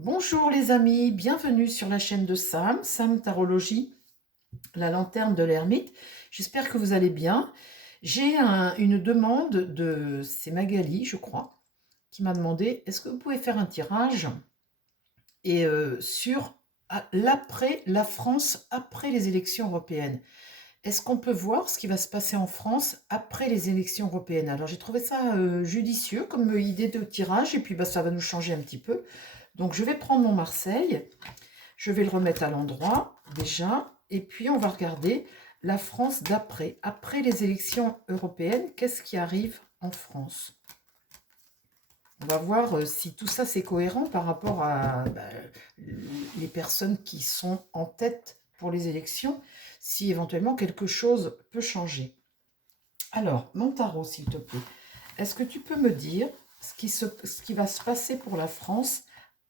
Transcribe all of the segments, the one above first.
Bonjour les amis, bienvenue sur la chaîne de Sam, Sam Tarologie, la lanterne de l'ermite. J'espère que vous allez bien. J'ai une demande c'est Magali, je crois, qui m'a demandé, est-ce que vous pouvez faire un tirage sur la France après les élections européennes? Est-ce qu'on peut voir ce qui va se passer en France après les élections européennes? Alors j'ai trouvé ça judicieux comme idée de tirage, et puis ça va nous changer un petit peu. Donc je vais prendre mon Marseille. Je vais le remettre à l'endroit déjà. Et puis, on va regarder la France d'après. Après les élections européennes, qu'est-ce qui arrive en France? On va voir si tout ça c'est cohérent par rapport à les personnes qui sont en tête pour les élections, si éventuellement quelque chose peut changer. Alors, mon tarot, s'il te plaît, est-ce que tu peux me dire ce qui va se passer pour la France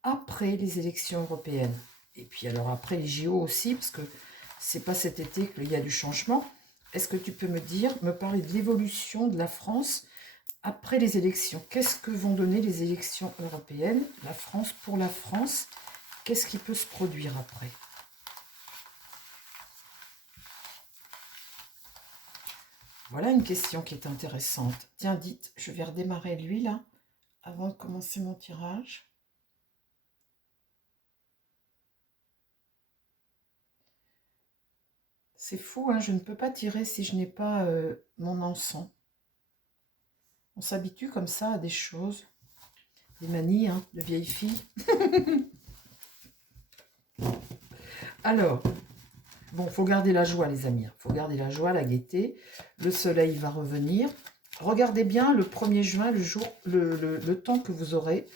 après les élections européennes? Et puis alors après les JO aussi, parce que c'est pas cet été qu'il y a du changement. Est-ce que tu peux me parler de l'évolution de la France après les élections? Qu'est-ce que vont donner les élections européennes? La France, pour la France, qu'est-ce qui peut se produire après? Voilà une question qui est intéressante. Tiens, dites, je vais redémarrer lui là, avant de commencer mon tirage. C'est fou, hein, je ne peux pas tirer si je n'ai pas mon encens. On s'habitue comme ça à des choses, des manies hein, de vieilles filles. Alors, bon, faut garder la joie les amis, faut garder la joie, la gaieté. Le soleil va revenir. Regardez bien le 1er juin, le temps que vous aurez.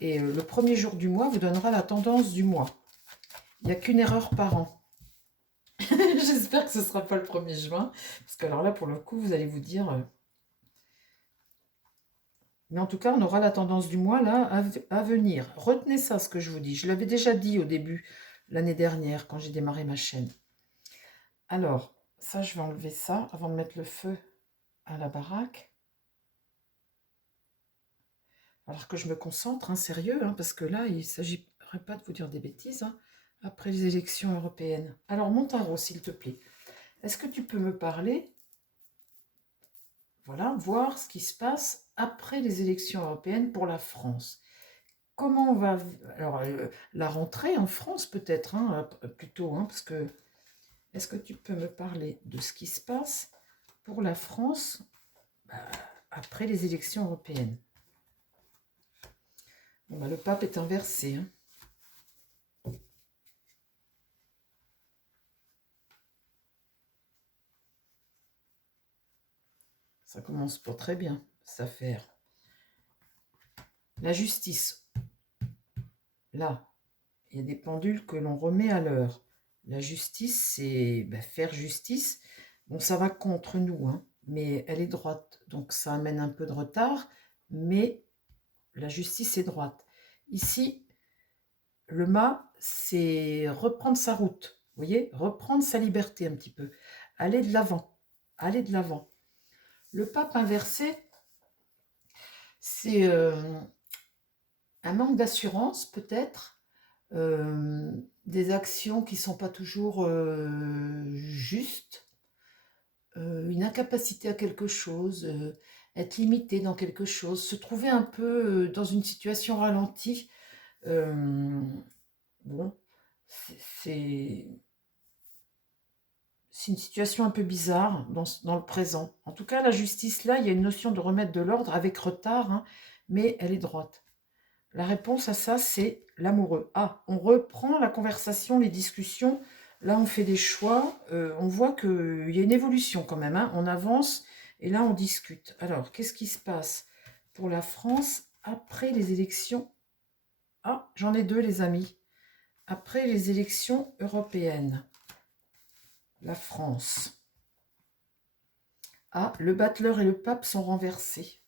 Et le premier jour du mois vous donnera la tendance du mois. Il n'y a qu'une erreur par an. J'espère que ce ne sera pas le 1er juin. Parce que alors là, pour le coup, vous allez vous dire... Mais en tout cas, on aura la tendance du mois là à venir. Retenez ça, ce que je vous dis. Je l'avais déjà dit au début, l'année dernière, quand j'ai démarré ma chaîne. Alors, ça, je vais enlever ça avant de mettre le feu à la baraque. Alors que je me concentre, hein, sérieux, hein, parce que là, il ne s'agirait pas de vous dire des bêtises, hein, après les élections européennes. Alors, mon tarot, s'il te plaît, est-ce que tu peux me parler, voilà, voir ce qui se passe après les élections européennes pour la France? Comment on va... Alors, la rentrée en France peut-être, hein, plutôt, hein, parce que... Est-ce que tu peux me parler de ce qui se passe pour la France après les élections européennes? Bon, le pape est inversé. Hein. Ça commence pas très bien, cette affaire. La justice. Là, il y a des pendules que l'on remet à l'heure. La justice, c'est faire justice. Bon, ça va contre nous, hein, mais elle est droite. Donc, ça amène un peu de retard, mais la justice est droite. Ici, le mât, c'est reprendre sa route, vous voyez, reprendre sa liberté un petit peu, aller de l'avant, aller de l'avant. Le pape inversé, c'est un manque d'assurance peut-être, des actions qui ne sont pas toujours justes, une incapacité à quelque chose, être limité dans quelque chose, se trouver un peu dans une situation ralentie. Bon, c'est une situation un peu bizarre dans le présent. En tout cas, la justice, là, il y a une notion de remettre de l'ordre avec retard, hein, mais elle est droite. La réponse à ça, c'est l'amoureux. Ah, on reprend la conversation, les discussions. Là, on fait des choix. On voit qu'il y a une évolution quand même. Hein, on avance et là, on discute. Alors, qu'est-ce qui se passe pour la France après les élections? Ah, j'en ai deux, les amis. Après les élections européennes. La France. Ah, le battleur et le pape sont renversés.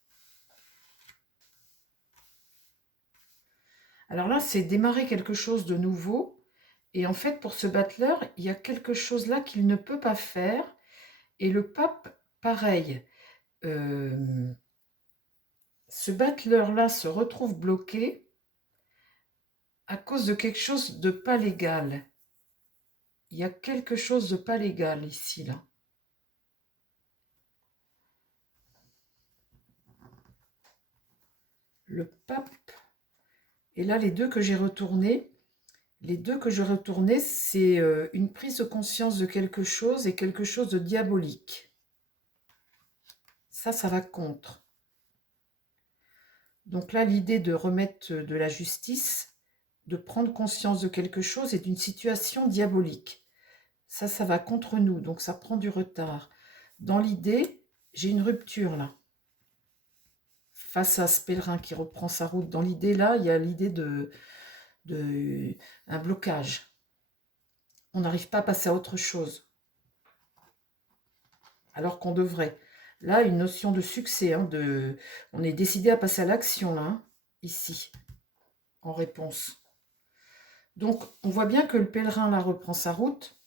Alors là, c'est démarrer quelque chose de nouveau. Et en fait, pour ce battleur, il y a quelque chose là qu'il ne peut pas faire. Et le pape, pareil. Euh, Ce battleur-là se retrouve bloqué à cause de quelque chose de pas légal. Il y a quelque chose de pas légal ici, là. Le pape. Et là, les deux que j'ai retournés, c'est une prise de conscience de quelque chose et quelque chose de diabolique. Ça va contre. Donc là, l'idée de remettre de la justice, de prendre conscience de quelque chose et d'une situation diabolique. Ça va contre nous, donc ça prend du retard. Dans l'idée, j'ai une rupture là. Face à ce pèlerin qui reprend sa route, dans l'idée là, il y a l'idée de un blocage. On n'arrive pas à passer à autre chose. Alors qu'on devrait. Là, une notion de succès. On est décidé à passer à l'action, là, ici, en réponse. Donc, on voit bien que le pèlerin, là, reprend sa route,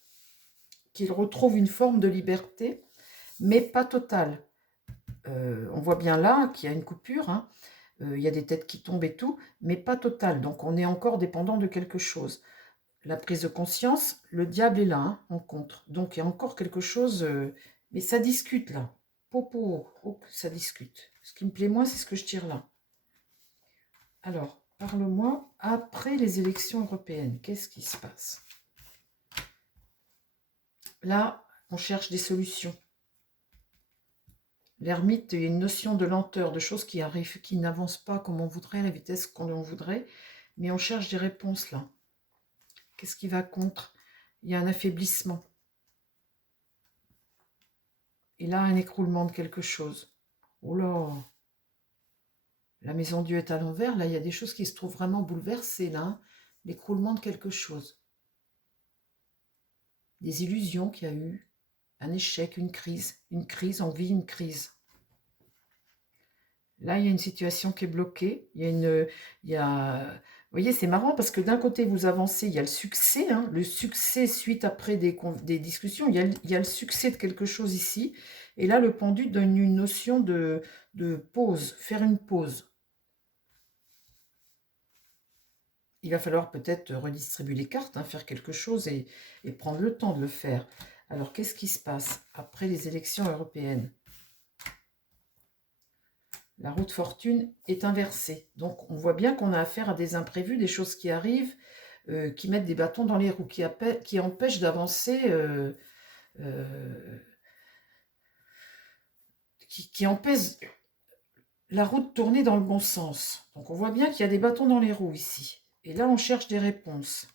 qu'il retrouve une forme de liberté, mais pas totale. On voit bien là qu'il y a une coupure, il y a des têtes qui tombent et tout, mais pas totale. Donc, on est encore dépendant de quelque chose. La prise de conscience, le diable est là, en contre. Donc, il y a encore quelque chose, mais ça discute, là. Ça discute. Ce qui me plaît moins, c'est ce que je tire là. Alors, parle-moi, après les élections européennes, qu'est-ce qui se passe? Là, on cherche des solutions. L'ermite, il y a une notion de lenteur, de choses qui arrivent, qui n'avancent pas comme on voudrait, à la vitesse qu'on voudrait, mais on cherche des réponses là. Qu'est-ce qui va contre? Il y a un affaiblissement. Et là, un écroulement de quelque chose. Oh là! La maison Dieu est à l'envers, là, il y a des choses qui se trouvent vraiment bouleversées, là. L'écroulement de quelque chose. Des illusions qu'il y a eu, un échec, une crise, on vit une crise. Là, il y a une situation qui est bloquée. Vous voyez, c'est marrant parce que d'un côté, vous avancez, il y a le succès suite après des discussions, il y a le succès de quelque chose ici. Et là, le pendu donne une notion de pause, faire une pause. Il va falloir peut-être redistribuer les cartes, faire quelque chose et prendre le temps de le faire. Alors, qu'est-ce qui se passe après les élections européennes? La roue de fortune est inversée. Donc, on voit bien qu'on a affaire à des imprévus, des choses qui arrivent, qui mettent des bâtons dans les roues, qui empêchent d'avancer, qui empêchent la roue de tourner dans le bon sens. Donc, on voit bien qu'il y a des bâtons dans les roues ici. Et là, on cherche des réponses.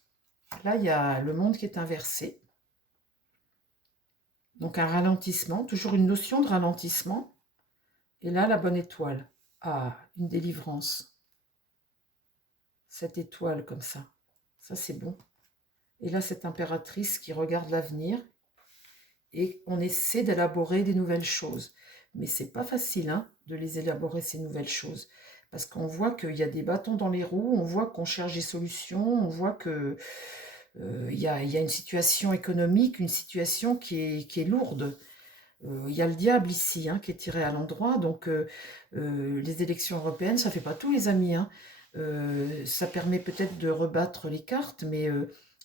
Là, il y a le monde qui est inversé. Donc, un ralentissement, toujours une notion de ralentissement. Et là, la bonne étoile. Ah, une délivrance. Cette étoile comme ça. Ça, c'est bon. Et là, cette impératrice qui regarde l'avenir. Et on essaie d'élaborer des nouvelles choses. Mais c'est pas facile de les élaborer, ces nouvelles choses. Parce qu'on voit qu'il y a des bâtons dans les roues, on voit qu'on cherche des solutions, on voit que il y a une situation économique, une situation qui est lourde. Il y a le diable ici qui est tiré à l'endroit. Donc, les élections européennes, ça ne fait pas tous les amis. Ça permet peut-être de rebattre les cartes, mais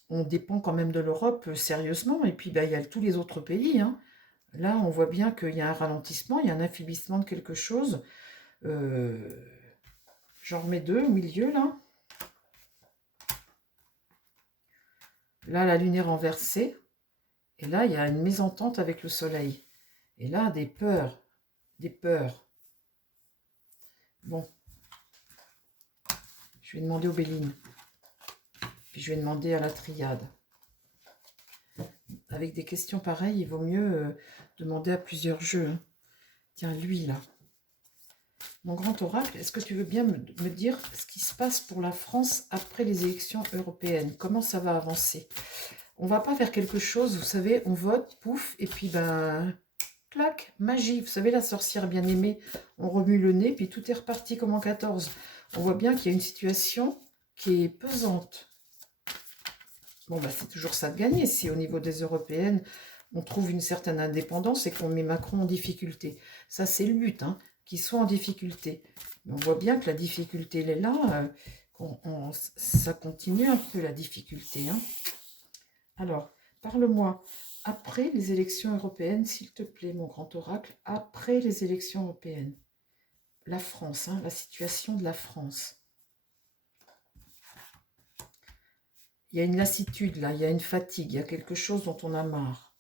on dépend quand même de l'Europe sérieusement. Et puis, il y a tous les autres pays. Là, on voit bien qu'il y a un ralentissement, il y a un affaiblissement de quelque chose. J'en remets deux au milieu, là. Là, la lune est renversée. Et là, il y a une mésentente avec le soleil. Et là, des peurs. Des peurs. Bon. Je vais demander aux Bélines. Puis je vais demander à la triade. Avec des questions pareilles, il vaut mieux demander à plusieurs jeux. Tiens, lui, là. Mon grand oracle, est-ce que tu veux bien me dire ce qui se passe pour la France après les élections européennes? Comment ça va avancer? On va pas faire quelque chose, vous savez, on vote, pouf, et puis clac, magie. Vous savez, la sorcière bien-aimée, on remue le nez, puis tout est reparti comme en 14. On voit bien qu'il y a une situation qui est pesante. Bon, c'est toujours ça de gagner. Si au niveau des européennes, on trouve une certaine indépendance et qu'on met Macron en difficulté. Ça, c'est le but, qu'il soit en difficulté. Mais on voit bien que la difficulté, elle est là, Ça continue un peu la difficulté, hein. Alors, parle-moi, après les élections européennes, s'il te plaît, mon grand oracle, après les élections européennes, la France, hein, la situation de la France. Il y a une lassitude là, il y a une fatigue, il y a quelque chose dont on a marre.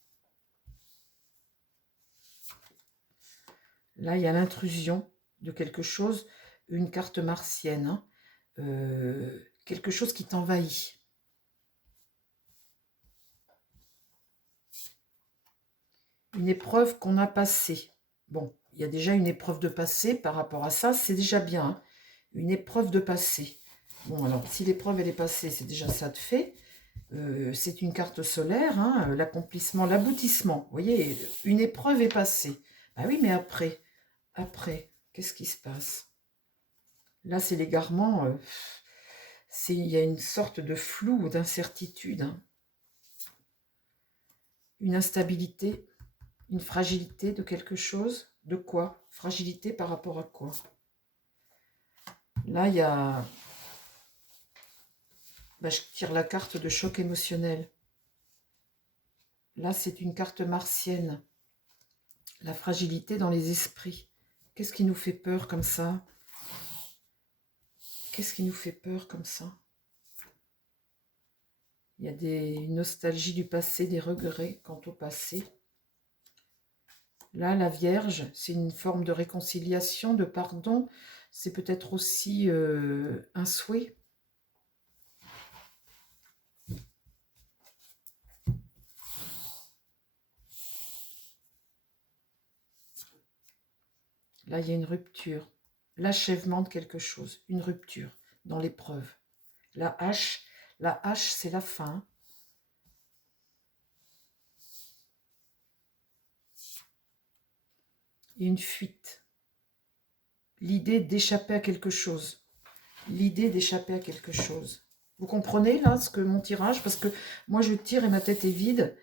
Là, il y a l'intrusion de quelque chose, une carte martienne, hein, quelque chose qui t'envahit. Une épreuve qu'on a passée. Bon, il y a déjà une épreuve de passé par rapport à ça, c'est déjà bien, hein. Une épreuve de passé. Bon, alors, si l'épreuve, elle est passée, c'est déjà ça de fait. C'est une carte solaire, hein, l'accomplissement, l'aboutissement. Vous voyez, une épreuve est passée. Ah oui, mais après, qu'est-ce qui se passe? Là, c'est l'égarement. Il y a une sorte de flou ou d'incertitude, hein. Une instabilité, une fragilité de quelque chose. De quoi? Fragilité par rapport à quoi? Là, il y a... je tire la carte de choc émotionnel. Là, c'est une carte martienne. La fragilité dans les esprits. Qu'est-ce qui nous fait peur comme ça? Qu'est-ce qui nous fait peur comme ça? Il y a des nostalgies du passé, des regrets quant au passé. Là, la Vierge, c'est une forme de réconciliation, de pardon. C'est peut-être aussi un souhait. Là, il y a une rupture, l'achèvement de quelque chose, une rupture dans l'épreuve. La hache, c'est la fin. Et une fuite. L'idée d'échapper à quelque chose. L'idée d'échapper à quelque chose. Vous comprenez là ce que mon tirage? Parce que moi je tire et ma tête est vide.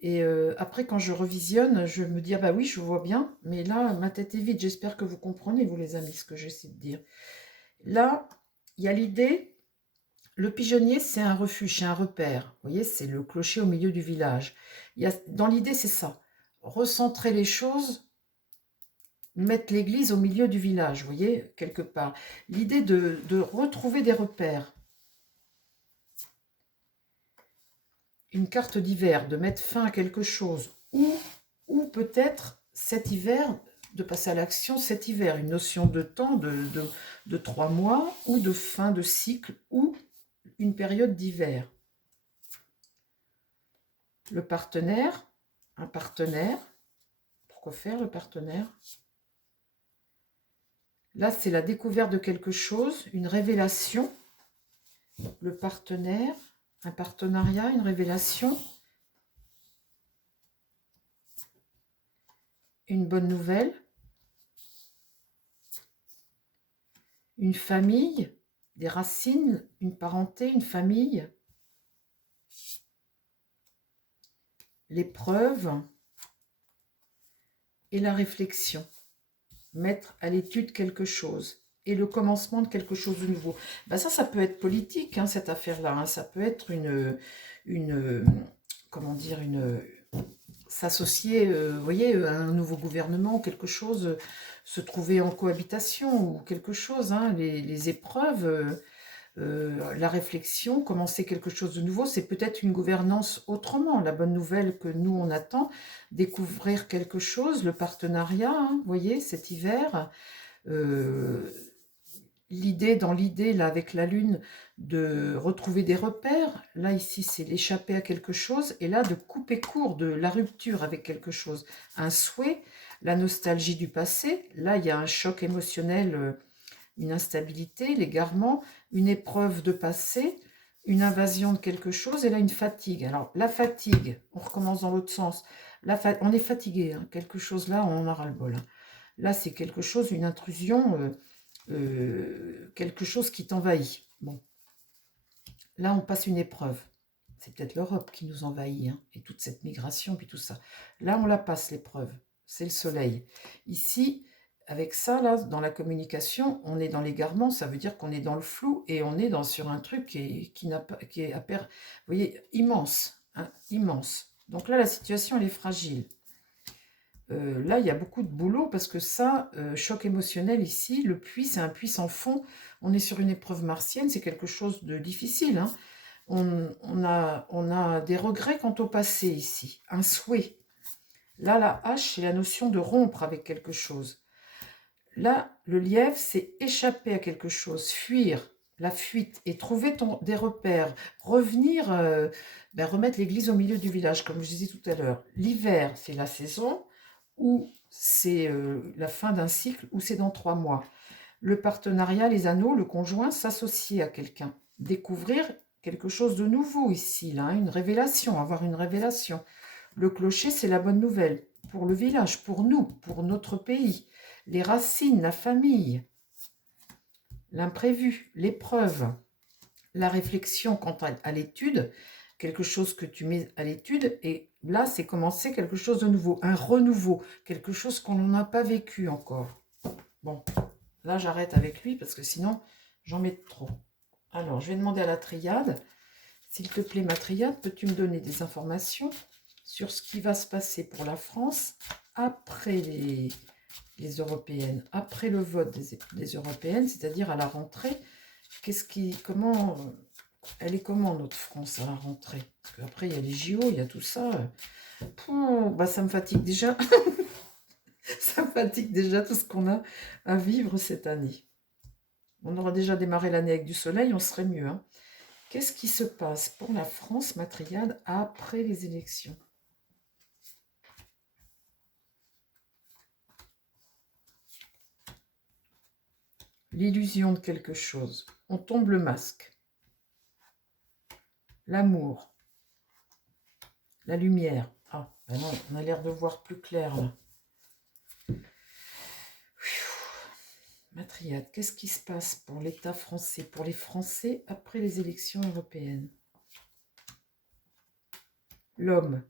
Et après, quand je revisionne, je me dis, ah bah oui, je vois bien, mais là, ma tête est vide. J'espère que vous comprenez, vous les amis, ce que j'essaie de dire. Là, il y a l'idée, le pigeonnier, c'est un refuge, c'est un repère. Vous voyez, c'est le clocher au milieu du village. Dans l'idée, c'est ça. Recentrer les choses, mettre l'église au milieu du village, vous voyez, quelque part. L'idée de retrouver des repères. Une carte d'hiver, de mettre fin à quelque chose, ou peut-être cet hiver, de passer à l'action cet hiver, une notion de temps de 3 mois, ou de fin de cycle, ou une période d'hiver. Le partenaire, un partenaire, pourquoi faire le partenaire? Là, c'est la découverte de quelque chose, une révélation. Le partenaire, un partenariat, une révélation. Une bonne nouvelle, une famille, des racines, une parenté, une famille, l'épreuve et la réflexion. Mettre à l'étude quelque chose et le commencement de quelque chose de nouveau. Ça peut être politique, hein, cette affaire-là. Hein. Ça peut être comment dire, s'associer, vous voyez, à un nouveau gouvernement ou quelque chose, se trouver en cohabitation ou quelque chose. Hein, les épreuves, la réflexion, commencer quelque chose de nouveau, c'est peut-être une gouvernance autrement. La bonne nouvelle que nous, on attend, découvrir quelque chose, le partenariat, hein, vous voyez, cet hiver, dans l'idée, là, avec la lune, de retrouver des repères. Là, ici, c'est l'échapper à quelque chose. Et là, de couper court de la rupture avec quelque chose. Un souhait, la nostalgie du passé. Là, il y a un choc émotionnel, une instabilité, l'égarement, une épreuve de passé, une invasion de quelque chose. Et là, une fatigue. Alors, la fatigue, on recommence dans l'autre sens. On est fatigué. Hein, quelque chose là, on en a ras-le-bol. Hein. Là, c'est quelque chose, une intrusion... quelque chose qui t'envahit. Bon, là on passe une épreuve. C'est peut-être l'Europe qui nous envahit, hein, et toute cette migration, puis tout ça. Là on la passe l'épreuve, c'est le soleil. Ici, avec ça, là, dans la communication, on est dans l'égarement, ça veut dire qu'on est dans le flou et on est sur un truc qui n'a pas, qui est vous voyez, immense, hein, immense. Donc là, la situation, elle est fragile. Là, il y a beaucoup de boulot parce que ça, choc émotionnel ici, le puits, c'est un puits sans fond. On est sur une épreuve martienne, c'est quelque chose de difficile, hein. On a des regrets quant au passé ici, un souhait. Là, la hache, c'est la notion de rompre avec quelque chose. Là, le lièvre, c'est échapper à quelque chose, fuir, la fuite, et trouver des repères, revenir, remettre l'église au milieu du village, comme je disais tout à l'heure. L'hiver, c'est la saison, ou c'est la fin d'un cycle, ou c'est dans 3 mois. Le partenariat, les anneaux, le conjoint, s'associer à quelqu'un. Découvrir quelque chose de nouveau ici, là, une révélation, avoir une révélation. Le clocher, c'est la bonne nouvelle pour le village, pour nous, pour notre pays. Les racines, la famille, l'imprévu, l'épreuve, la réflexion quant à l'étude, quelque chose que tu mets à l'étude, et là, c'est commencer quelque chose de nouveau, un renouveau, quelque chose qu'on n'a pas vécu encore. Bon, là, j'arrête avec lui parce que sinon, j'en mets trop. Alors, je vais demander à la triade, s'il te plaît, ma triade, peux-tu me donner des informations sur ce qui va se passer pour la France après les européennes, après le vote des européennes, c'est-à-dire à la rentrée? Comment elle est, comment notre France à la rentrée? Parce qu'après il y a les JO, il y a tout ça. Ça me fatigue déjà. Ça me fatigue déjà tout ce qu'on a à vivre cette année. On aura déjà démarré l'année avec du soleil, on serait mieux, hein. Qu'est-ce qui se passe pour la France, ma triade, après les élections? L'illusion de quelque chose. On tombe le masque. L'amour. La lumière. Ah, ben non, on a l'air de voir plus clair là. Ma triade, qu'est-ce qui se passe pour l'État français, pour les Français après les élections européennes? L'homme,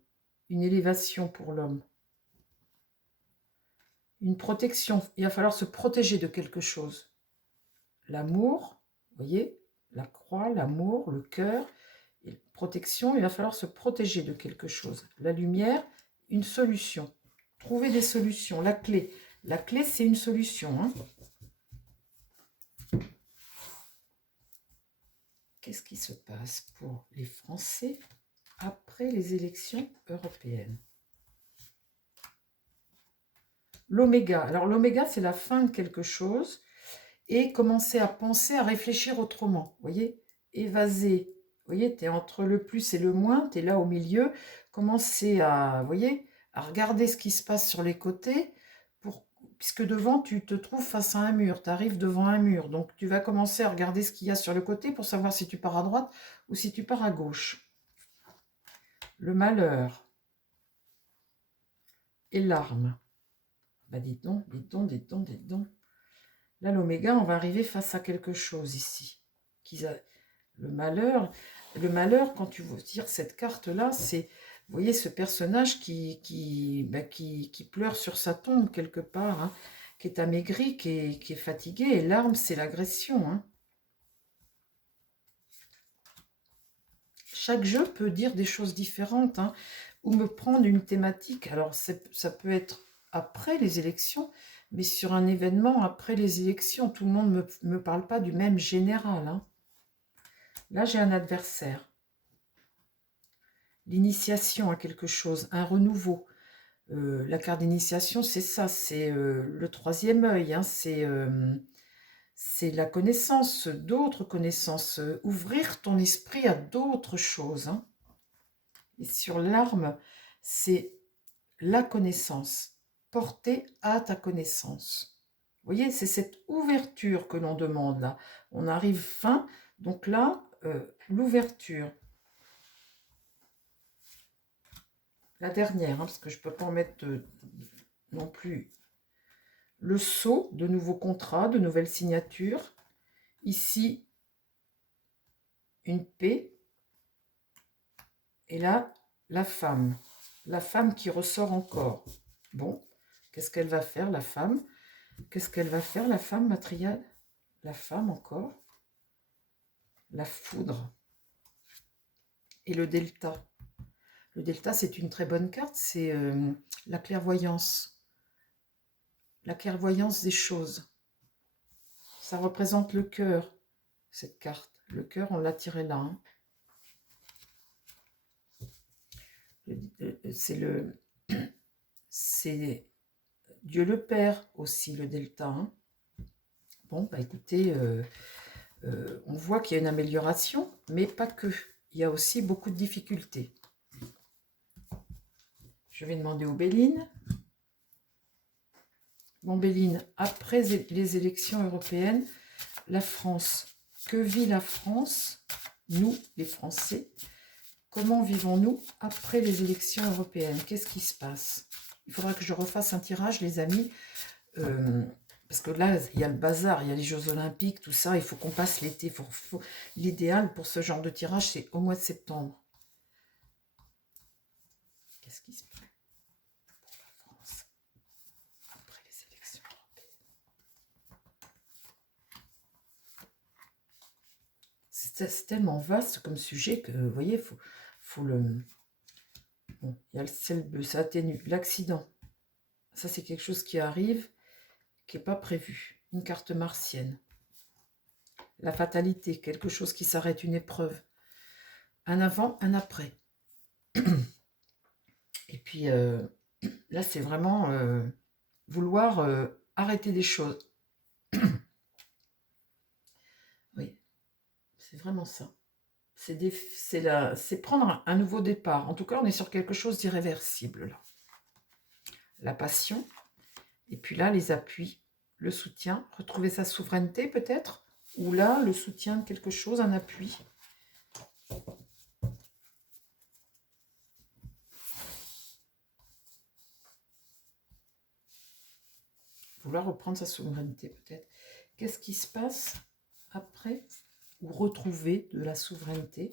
une élévation pour l'homme. Une protection, il va falloir se protéger de quelque chose. L'amour, vous voyez, la croix, l'amour, le cœur, et protection, il va falloir se protéger de quelque chose. La lumière, une solution. Trouver des solutions, la clé. La clé, c'est une solution, hein. Qu'est-ce qui se passe pour les Français après les élections européennes? L'oméga. Alors l'oméga, c'est la fin de quelque chose et commencer à penser, à réfléchir autrement. Vous voyez, évaser. Vous voyez, tu es entre le plus et le moins, tu es là au milieu. Commencer à, vous voyez, à regarder ce qui se passe sur les côtés, puisque devant, tu te trouves face à un mur, tu arrives devant un mur. Donc tu vas commencer à regarder ce qu'il y a sur le côté pour savoir si tu pars à droite ou si tu pars à gauche. Le malheur et l'arme. Bah dites donc, dites donc, dites donc, dites donc. Là, l'oméga, on va arriver face à quelque chose ici. Le malheur, quand tu veux dire cette carte-là, c'est, vous voyez, ce personnage qui pleure sur sa tombe quelque part, hein, qui est amaigri, qui est fatigué, et l'arme, c'est l'agression, hein. Chaque jeu peut dire des choses différentes, hein, ou me prendre une thématique. Alors, ça peut être après les élections, mais sur un événement après les élections, tout le monde ne me parle pas du même général, hein. Là, j'ai un adversaire. L'initiation à quelque chose, un renouveau. La carte d'initiation, c'est ça, c'est le troisième œil, hein, c'est la connaissance, d'autres connaissances, ouvrir ton esprit à d'autres choses, hein. Et sur l'arme, c'est la connaissance, porter à ta connaissance. Vous voyez, c'est cette ouverture que l'on demande là. On arrive fin, donc là, l'ouverture. La dernière, hein, parce que je ne peux pas en mettre non plus. Le sceau, de nouveaux contrats, de nouvelles signatures. Ici, une paix. Et là, la femme. La femme qui ressort encore. Bon, qu'est-ce qu'elle va faire, la femme? Qu'est-ce qu'elle va faire, la femme, ma triade? La femme encore. La foudre. Et le delta. Le delta, c'est une très bonne carte. C'est la clairvoyance. La clairvoyance des choses. Ça représente le cœur, cette carte. Le cœur, on l'a tiré là. Hein. C'est Dieu le Père aussi, le delta. Hein. Bon, bah écoutez, on voit qu'il y a une amélioration, mais pas que. Il y a aussi beaucoup de difficultés. Je vais demander aux Béline. Bon, Béline, après les élections européennes, la France, que vit la France, nous, les Français? Comment vivons-nous après les élections européennes? Qu'est-ce qui se passe? Il faudra que je refasse un tirage, les amis, parce que là, il y a le bazar, il y a les Jeux Olympiques, tout ça, il faut qu'on passe l'été. L'idéal pour ce genre de tirage, c'est au mois de septembre. Qu'est-ce qui se passe pour la France après les élections européennes? C'est tellement vaste comme sujet que, vous voyez, faut le... Bon, il y a le ciel bleu, ça atténue. L'accident, ça c'est quelque chose qui arrive, qui n'est pas prévu. Une carte martienne. La fatalité, quelque chose qui s'arrête, une épreuve. Un avant, un après. Et puis là, c'est vraiment vouloir arrêter des choses. Oui, c'est vraiment ça. C'est prendre un nouveau départ. En tout cas, on est sur quelque chose d'irréversible là. La passion. Et puis là, les appuis, le soutien. Retrouver sa souveraineté peut-être. Ou là, le soutien de quelque chose, un appui. Vouloir reprendre sa souveraineté peut-être. Qu'est-ce qui se passe après? Ou retrouver de la souveraineté?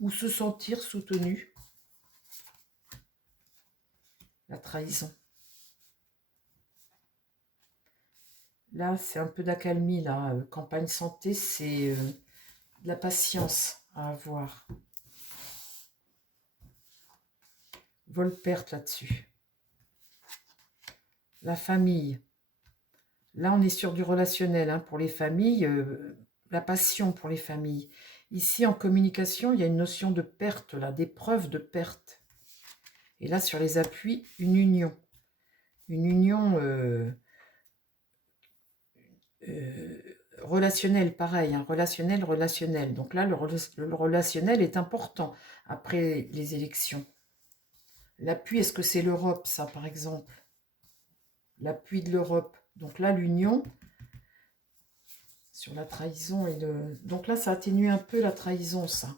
Ou se sentir soutenu? La trahison. Là, c'est un peu d'accalmie, là. Campagne santé, c'est de la patience à avoir. Vol-perte là-dessus. La famille. Là, on est sur du relationnel hein, pour les familles. La passion pour les familles. Ici, en communication, il y a une notion de perte, là, d'épreuve de perte. Et là, sur les appuis, une union. Une union... relationnel, pareil, hein, relationnel. Donc là, le relationnel est important après les élections. L'appui, est-ce que c'est l'Europe, ça, par exemple? L'appui de l'Europe. Donc là, l'union, sur la trahison et le... Donc là, ça atténue un peu la trahison, ça.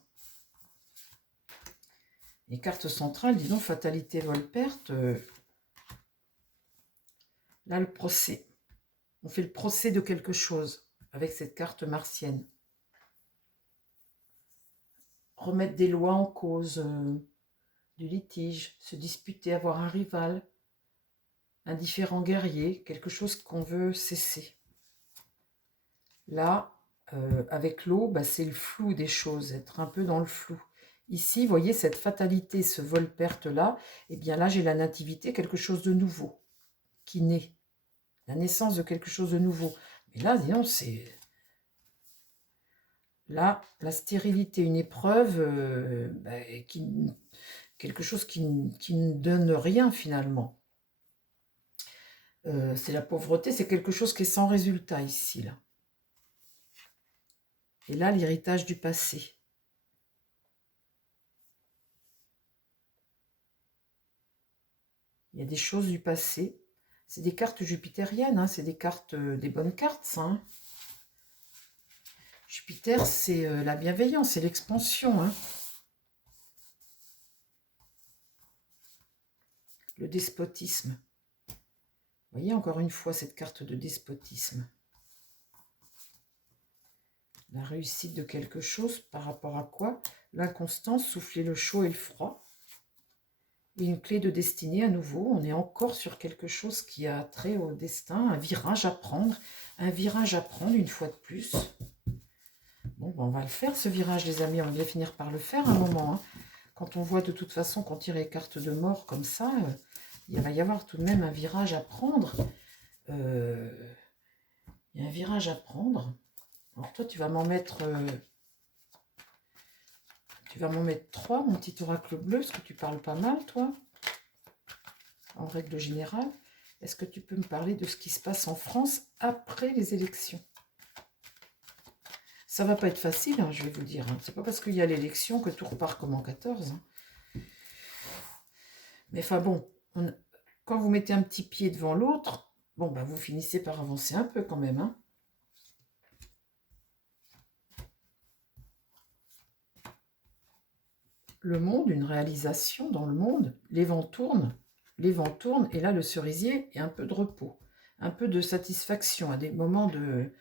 Les cartes centrales, dis donc, fatalité, vol-perte. Là, le procès. On fait le procès de quelque chose avec cette carte martienne. Remettre des lois en cause, du litige, se disputer, avoir un rival, un différent guerrier, quelque chose qu'on veut cesser. Là, avec l'eau, bah, c'est le flou des choses, être un peu dans le flou. Ici, vous voyez, cette fatalité, ce vol-perte-là, et bien là, j'ai la nativité, quelque chose de nouveau, qui naît. La naissance de quelque chose de nouveau. Mais là, disons, c'est... Là, la stérilité, une épreuve, quelque chose qui ne donne rien finalement. C'est la pauvreté, c'est quelque chose qui est sans résultat ici. Là. Et là, l'héritage du passé. Il y a des choses du passé. C'est des cartes jupitériennes, hein, c'est des cartes, des bonnes cartes, ça. Hein. Jupiter, c'est la bienveillance, c'est l'expansion. Hein. Le despotisme. Vous voyez encore une fois cette carte de despotisme. La réussite de quelque chose par rapport à quoi? L'inconstance, souffler le chaud et le froid. Et une clé de destinée à nouveau. On est encore sur quelque chose qui a trait au destin, un virage à prendre. Un virage à prendre une fois de plus. Bon, ben, on va le faire ce virage les amis, on va finir par le faire un moment. Hein. Quand on voit de toute façon qu'on tire les cartes de mort comme ça, il va y avoir tout de même un virage à prendre. Il y a un virage à prendre. Alors toi tu vas m'en mettre... tu vas m'en mettre 3, mon petit oracle bleu, parce que tu parles pas mal, toi, en règle générale. Est-ce que tu peux me parler de ce qui se passe en France après les élections? Ça va pas être facile, hein, je vais vous dire. Hein. C'est pas parce qu'il y a l'élection que tout repart comme en 14. Hein. Mais enfin bon, quand vous mettez un petit pied devant l'autre, bon, bah, vous finissez par avancer un peu quand même. Hein. Le monde, une réalisation dans le monde, les vents tournent, et là le cerisier et un peu de repos, un peu de satisfaction, à des moments de...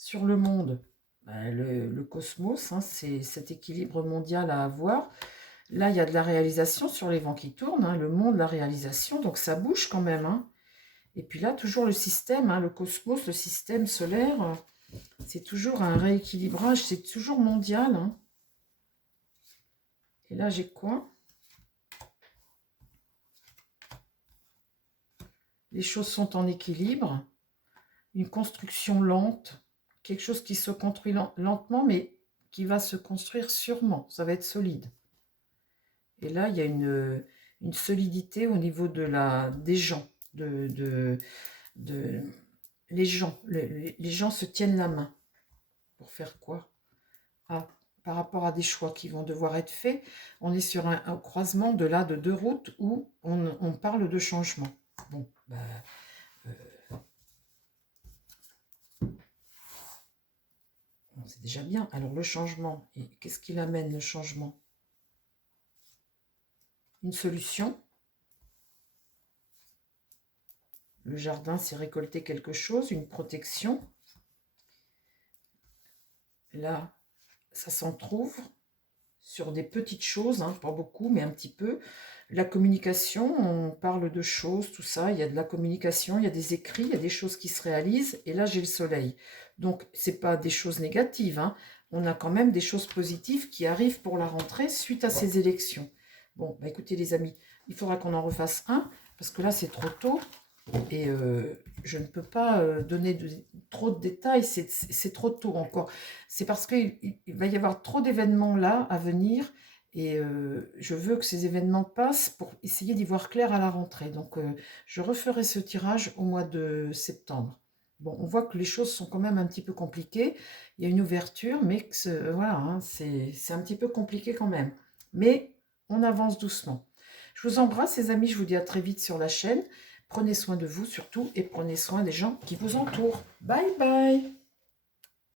Sur le monde, bah, le cosmos, hein, c'est cet équilibre mondial à avoir. Là, il y a de la réalisation sur les vents qui tournent, hein, le monde, la réalisation, donc ça bouge quand même. Hein. Et puis là, toujours le système, hein, le cosmos, le système solaire, c'est toujours un rééquilibrage, c'est toujours mondial. Hein. Et là, j'ai quoi? Les choses sont en équilibre, une construction lente, quelque chose qui se construit lentement, mais qui va se construire sûrement, ça va être solide. Et là, il y a une solidité au niveau des gens, les gens. Les gens se tiennent la main. Pour faire quoi? Ah, par rapport à des choix qui vont devoir être faits, on est sur un croisement de deux routes où on parle de changement. Bon, bah, c'est déjà bien. Alors le changement, qu'est-ce qu'il amène le changement? Une solution. Le jardin, c'est récolter quelque chose, une protection. Là, ça s'en trouve sur des petites choses, hein, pas beaucoup, mais un petit peu. La communication, on parle de choses, tout ça, il y a de la communication, il y a des écrits, il y a des choses qui se réalisent, et là j'ai le soleil. Donc, c'est pas des choses négatives, hein. On a quand même des choses positives qui arrivent pour la rentrée suite à ces élections. Bon, bah écoutez les amis, il faudra qu'on en refasse un, parce que là c'est trop tôt, et je ne peux pas donner trop de détails, c'est trop tôt encore. C'est parce qu'il va y avoir trop d'événements là à venir, et je veux que ces événements passent pour essayer d'y voir clair à la rentrée. Donc je referai ce tirage au mois de septembre. Bon, on voit que les choses sont quand même un petit peu compliquées. Il y a une ouverture, mais voilà, hein, c'est un petit peu compliqué quand même. Mais on avance doucement. Je vous embrasse, les amis. Je vous dis à très vite sur la chaîne. Prenez soin de vous surtout et prenez soin des gens qui vous entourent. Bye bye!